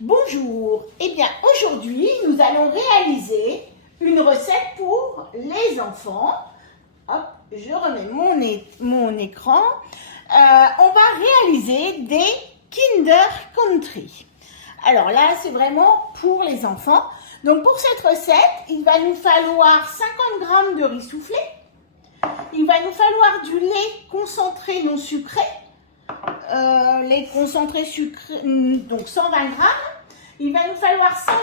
Bonjour, eh bien aujourd'hui nous allons réaliser une recette pour les enfants. Hop, je remets mon écran. On va réaliser des Kinder Country. Alors là c'est vraiment pour les enfants. Donc pour cette recette il va nous falloir 50 g de riz soufflé. Il va nous falloir du lait concentré non sucré. Lait concentré sucré, donc 120 g. Il va nous falloir 120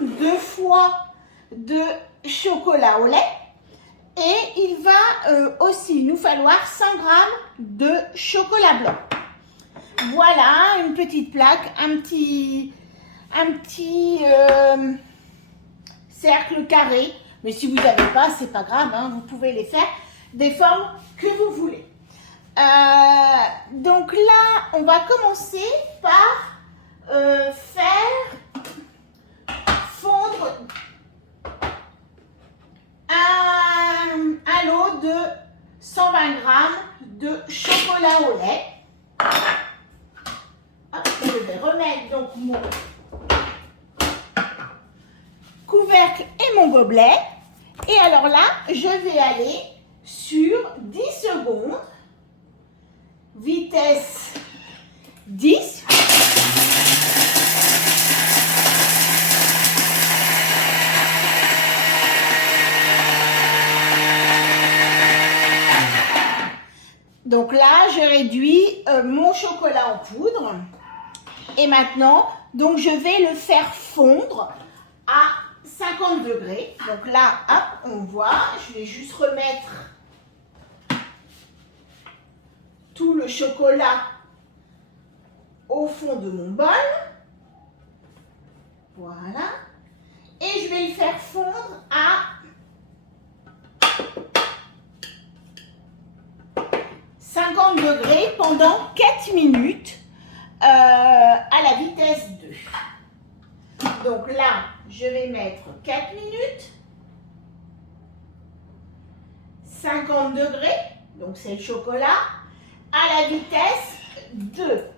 g de foie de chocolat au lait. Et il va aussi nous falloir 100 g de chocolat blanc. Voilà une petite plaque, un petit cercle carré. Mais si vous n'avez pas, c'est pas grave, hein, vous pouvez les faire des formes que vous voulez. Donc là, on va commencer par faire fondre un lot de 120 g de chocolat au lait. Hop, je vais remettre donc mon couvercle et mon gobelet. Et alors là, je vais aller sur 10 secondes. Vitesse 10. Donc là, je réduis mon chocolat en poudre. Et maintenant, donc je vais le faire fondre à 50 degrés. Donc là, hop, on voit, je vais juste remettre tout le chocolat au fond de mon bol. Voilà. Et je vais le faire fondre à 50 degrés pendant 4 minutes à la vitesse 2. Donc là, je vais mettre 4 minutes. 50 degrés, donc c'est le chocolat, à la vitesse 2.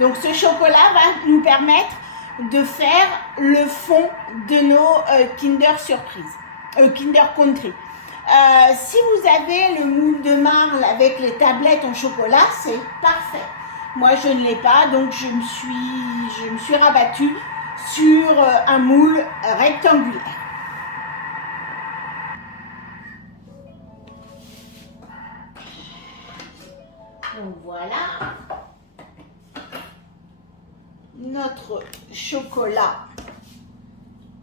Donc ce chocolat va nous permettre de faire le fond de nos Kinder Surprise, Kinder Country. Si vous avez le moule de marle avec les tablettes en chocolat, c'est parfait. Moi je ne l'ai pas, donc je me suis rabattue sur un moule rectangulaire. Donc voilà, notre chocolat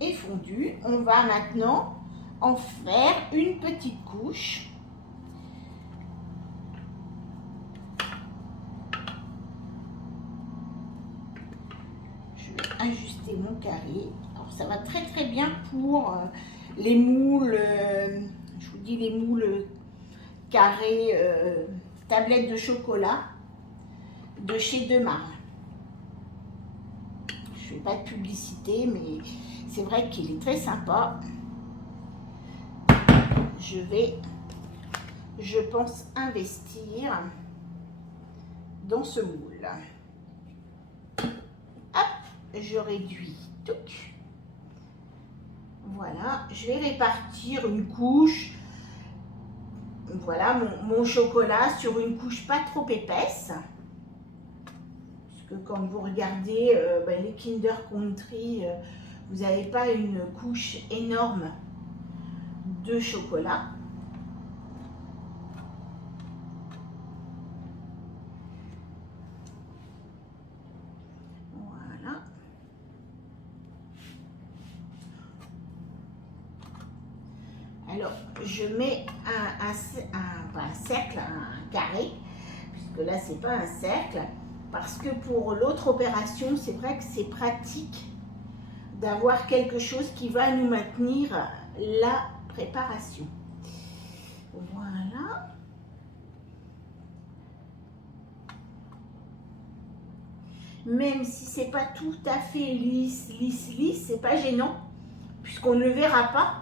est fondu. On va maintenant en faire une petite couche. Je vais ajuster mon carré. Alors ça va très très bien pour les moules, je vous dis les moules carrés, tablettes de chocolat de chez Demar. Je ne fais pas de publicité, mais c'est vrai qu'il est très sympa. Je pense investir dans ce moule. Hop, je réduis tout. Voilà, je vais répartir une couche. Voilà mon chocolat sur une couche pas trop épaisse. Parce que quand vous regardez les Kinder Country, vous n'avez pas une couche énorme de chocolat. Voilà. Alors, je mets un cercle, un carré, puisque là, c'est pas un cercle, parce que pour l'autre opération, c'est vrai que c'est pratique d'avoir quelque chose qui va nous maintenir la préparation. Voilà. Même si c'est pas tout à fait lisse, c'est pas gênant, puisqu'on ne le verra pas.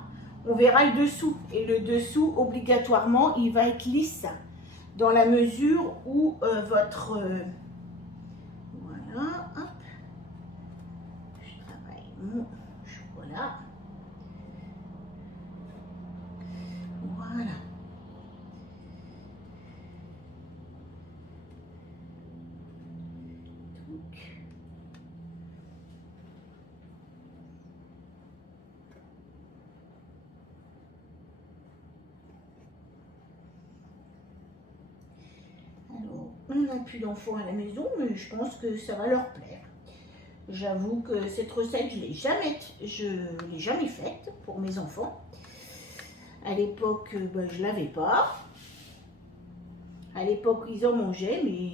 On verra le dessous. Et le dessous, obligatoirement, il va être lisse, dans la mesure où votre... voilà, hop. mon chocolat. Voilà. Alors, on n'a plus d'enfants à la maison, mais je pense que ça va leur plaire. J'avoue que cette recette, je l'ai jamais faite pour mes enfants. À l'époque, je l'avais pas. À l'époque, ils en mangeaient, mais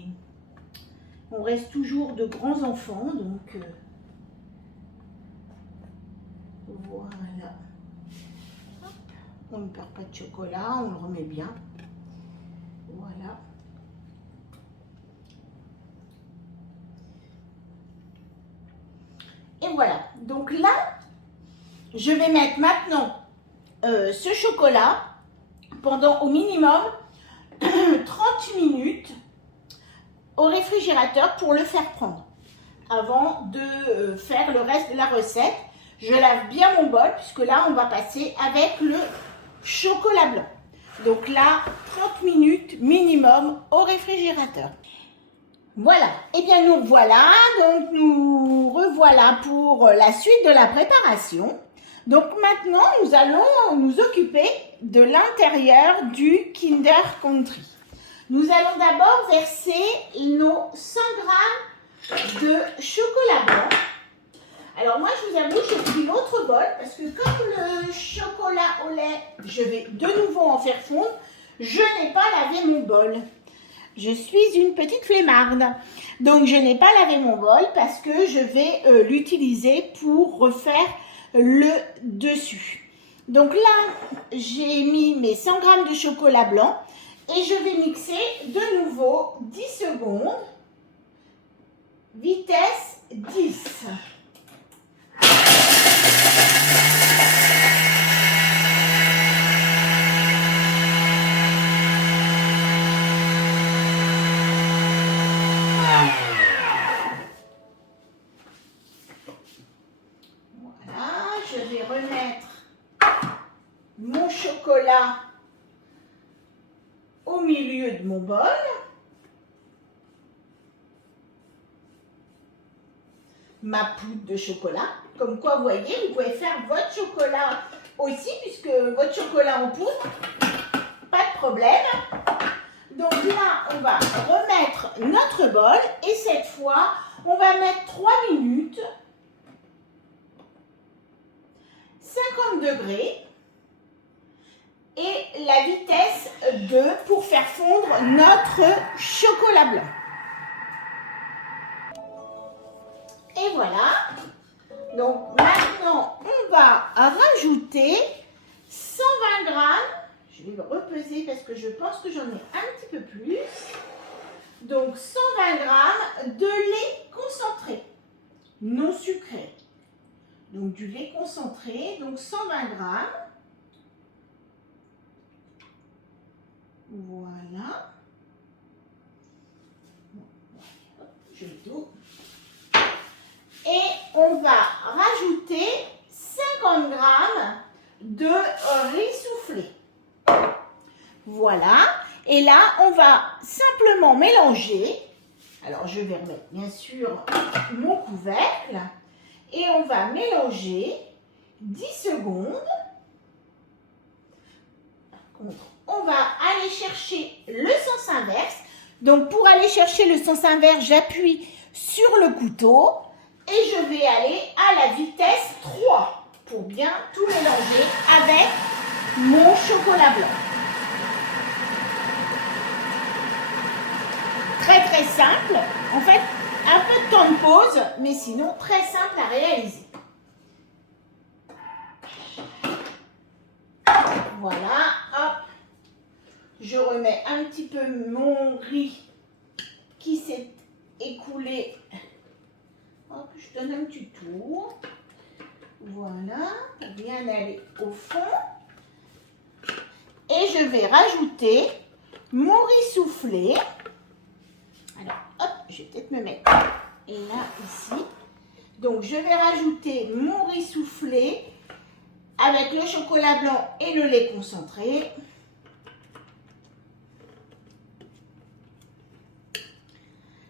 on reste toujours de grands enfants, donc voilà. Hop. On ne perd pas de chocolat, on le remet bien. Voilà. Et voilà. Donc là, je vais mettre maintenant ce chocolat pendant au minimum 30 minutes au réfrigérateur pour le faire prendre. Avant de faire le reste de la recette, je lave bien mon bol puisque là on va passer avec le chocolat blanc. Donc là, 30 minutes minimum au réfrigérateur. Voilà, et bien nous voilà, donc nous revoilà pour la suite de la préparation. Donc maintenant, nous allons nous occuper de l'intérieur du Kinder Country. Nous allons d'abord verser nos 100 g de chocolat blanc. Alors moi, je vous avoue, j'ai pris l'autre bol parce que comme le chocolat au lait, je vais de nouveau en faire fondre, je n'ai pas lavé mon bol. Je suis une petite flemmarde, donc je n'ai pas lavé mon bol parce que je vais l'utiliser pour refaire le dessus. Donc là, j'ai mis mes 100 g de chocolat blanc et je vais mixer de nouveau 10 secondes, vitesse 10. Mon chocolat au milieu de mon bol. Ma poudre de chocolat. Comme quoi, vous voyez, vous pouvez faire votre chocolat aussi, puisque votre chocolat en poudre, pas de problème. Donc là, on va remettre notre bol et cette fois, on va mettre 3 minutes, 50 degrés. Et la vitesse 2 pour faire fondre notre chocolat blanc. Et voilà. Donc maintenant, on va rajouter 120 g. Je vais le repeser parce que je pense que j'en ai un petit peu plus. Donc 120 g de lait concentré, non sucré. Donc du lait concentré, donc 120 g. Voilà. Je tout. Et on va rajouter 50 g de riz soufflé. Voilà. Et là, on va simplement mélanger. Alors, je vais remettre bien sûr mon couvercle. Et on va mélanger 10 secondes. Par contre, on va aller chercher le sens inverse. Donc, pour aller chercher le sens inverse, j'appuie sur le couteau et je vais aller à la vitesse 3 pour bien tout mélanger avec mon chocolat blanc. Très très simple. En fait, un peu de temps de pause, mais sinon très simple à réaliser. Voilà, hop. Je remets un petit peu mon riz qui s'est écoulé. Hop, je donne un petit tour. Voilà, pour bien aller au fond. Et je vais rajouter mon riz soufflé. Alors, hop, je vais peut-être me mettre là, ici. Donc, je vais rajouter mon riz soufflé avec le chocolat blanc et le lait concentré.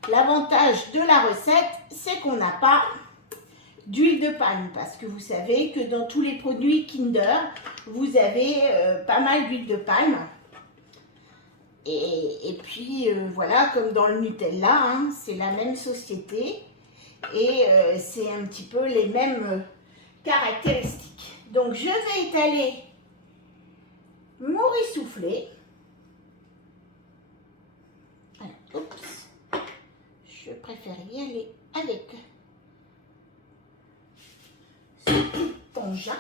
L'avantage de la recette, c'est qu'on n'a pas d'huile de palme parce que vous savez que dans tous les produits Kinder, vous avez pas mal d'huile de palme. Et puis voilà, comme dans le Nutella, hein, c'est la même société et c'est un petit peu les mêmes caractéristiques. Donc je vais étaler mon riz soufflé. Alors, oups, je préfère y aller avec ce petit engin.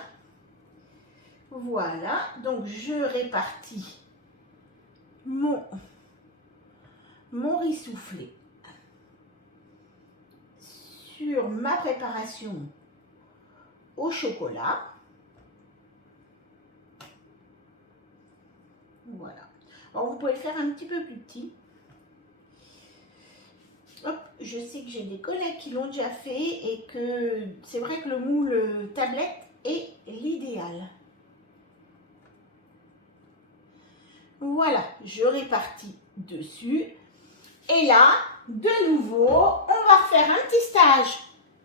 Voilà, donc je répartis mon riz soufflé sur ma préparation au chocolat. Voilà. Alors vous pouvez le faire un petit peu plus petit. Hop, je sais que j'ai des collègues qui l'ont déjà fait et que c'est vrai que le moule tablette est l'idéal. Voilà, je répartis dessus. Et là, de nouveau, on va refaire un petit stage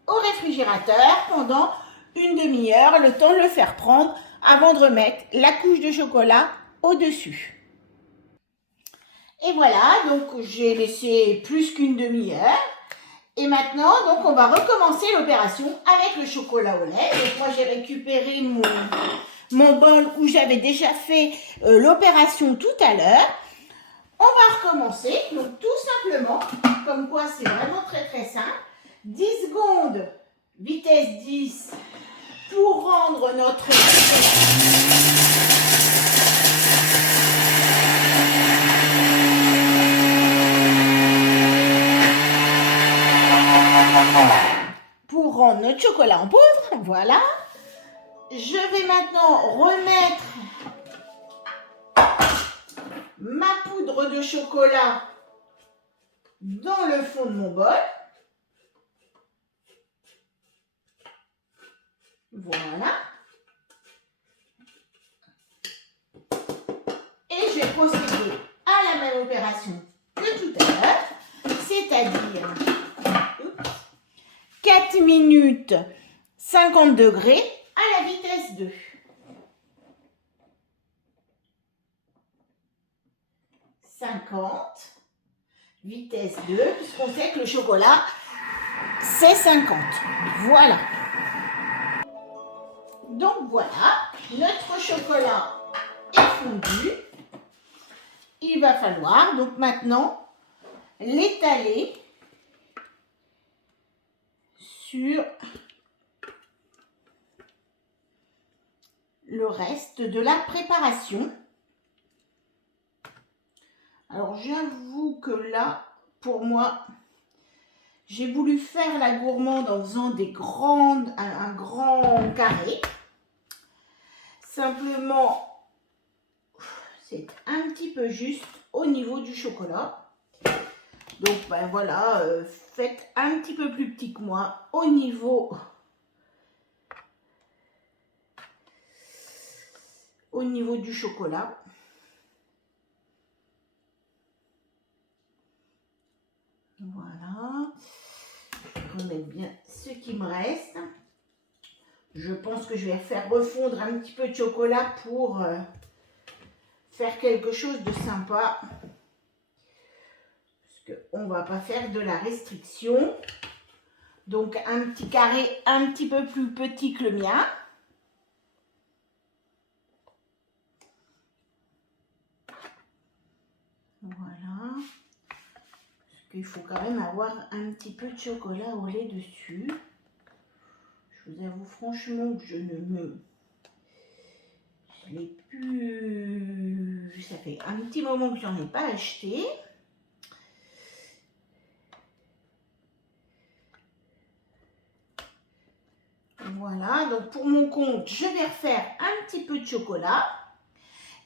au réfrigérateur pendant une demi-heure, le temps de le faire prendre avant de remettre la couche de chocolat au-dessus. Et voilà, donc j'ai laissé plus qu'une demi-heure. Et maintenant, donc on va recommencer l'opération avec le chocolat au lait. Donc moi, j'ai récupéré mon bol où j'avais déjà fait l'opération tout à l'heure. On va recommencer, donc tout simplement, comme quoi c'est vraiment très très simple. 10 secondes, vitesse 10, pour rendre notre chocolat en poudre, voilà. Je vais maintenant remettre ma poudre de chocolat dans le fond de mon bol. Voilà. Et je vais procéder à la même opération que tout à l'heure, c'est-à-dire 4 minutes 50 degrés à la vitesse 2. 50, vitesse 2, puisqu'on sait que le chocolat, c'est 50. Voilà. Donc voilà, notre chocolat est fondu. Il va falloir donc maintenant l'étaler sur le reste de la préparation. Alors j'avoue que là, pour moi, j'ai voulu faire la gourmande en faisant un grand carré. Simplement, c'est un petit peu juste au niveau du chocolat. Donc ben voilà, faites un petit peu plus petit que moi au niveau du chocolat. Voilà, je remets bien ce qui me reste. Je pense que je vais faire refondre un petit peu de chocolat pour faire quelque chose de sympa. Parce qu'on ne va pas faire de la restriction. Donc un petit carré un petit peu plus petit que le mien. Voilà. Parce qu'il faut quand même avoir un petit peu de chocolat au lait dessus. Je vous avoue franchement que je l'ai plus. Ça fait un petit moment que j'en ai pas acheté. Voilà, donc pour mon compte, je vais refaire un petit peu de chocolat.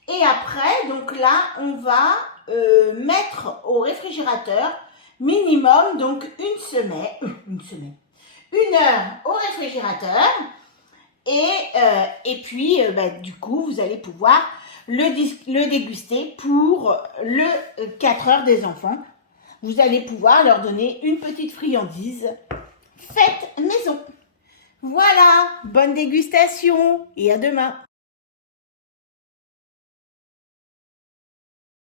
Et après, donc là, on va mettre au réfrigérateur minimum, donc une 1 heure au réfrigérateur. Et puis, du coup, vous allez pouvoir le déguster pour le 4 heures des enfants. Vous allez pouvoir leur donner une petite friandise faite maison. Voilà, bonne dégustation et à demain.